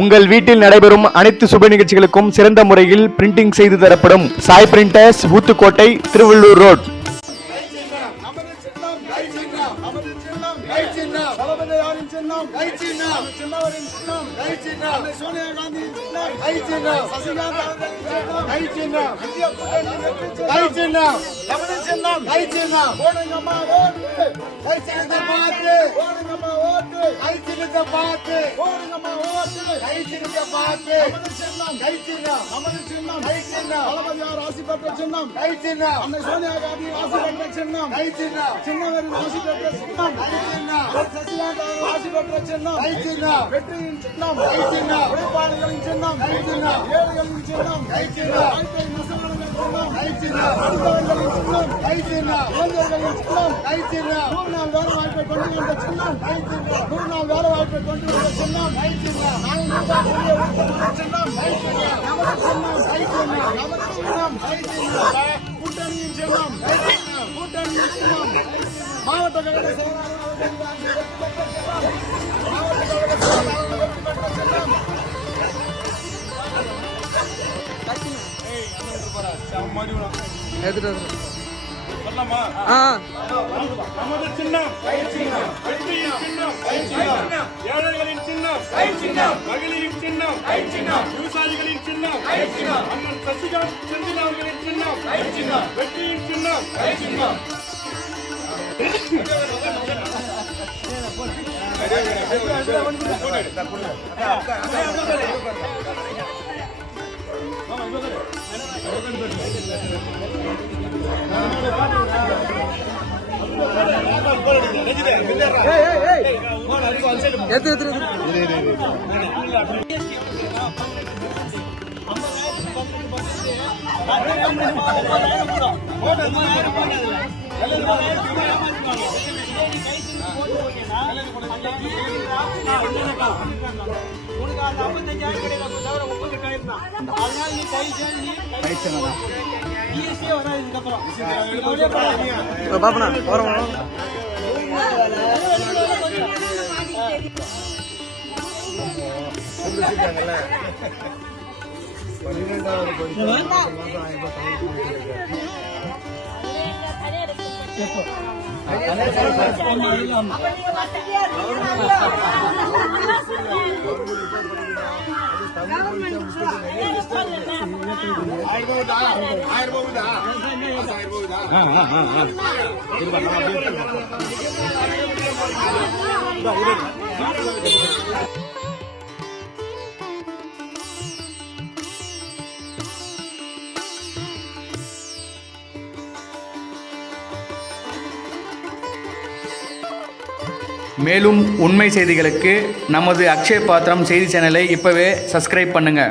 உங்கள் வீட்டில் நடைபெறும் அனைத்து சுப நிகழ்ச்சிகளுக்கும் சிறந்த முறையில் பிரிண்டிங் செய்து தரப்படும் சாய் பிரிண்டர்ஸ், ஊத்துக்கோட்டை, திருவள்ளூர் ரோட். நமது சின்னம் வெற்றியின் சின்னம், ஏழைகளின் சின்னம், மகளிரின் சின்னம், விவசாயிகளின் சின்னம், அண்ணன் சசிகாந்த் செந்தில் அவர்களின் சின்னம், வெற்றியின் சின்னம். மேலும் உண்மை செய்திகளுக்கு நமது அக்ஷய பாத்திரம் செய்தி சேனலை இப்பவே சப்ஸ்கிரைப் பண்ணுங்க.